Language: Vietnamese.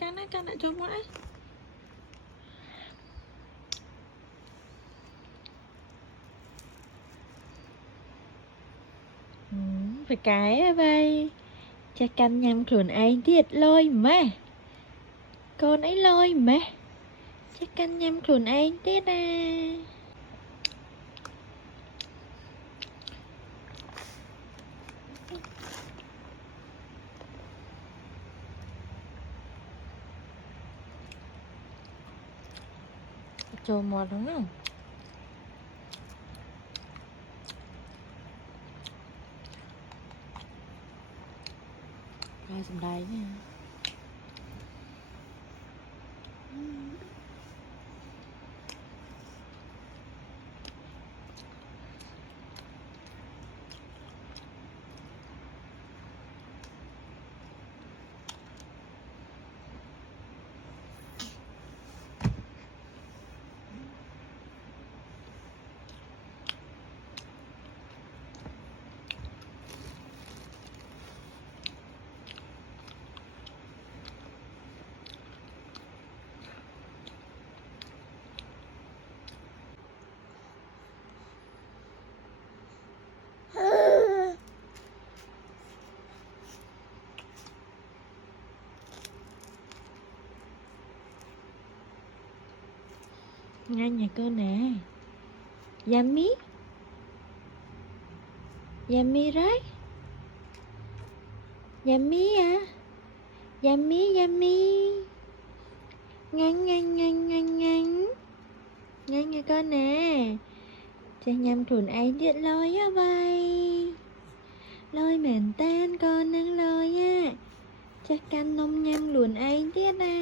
Can lại cho mãi. Phải cái vậy. Chắc căn nhằmខ្លួនanh thiệt lôi mà. Con ấy lôi mà. Chắc căn nhằmខ្លួនanh tiết à. Cho mọt đúng không? Hai sầm đáy nha. Ngay nhà cô nè. Yummy. Yummy right? Yummy à? Yummy. Ngang. Ngang nhà con nè. Cho nhằm thuần ấy điện lôi á vậy. Lôi mền tan con nâng lôi á. Chắc căn nông nhằm luồn ấy tiết à.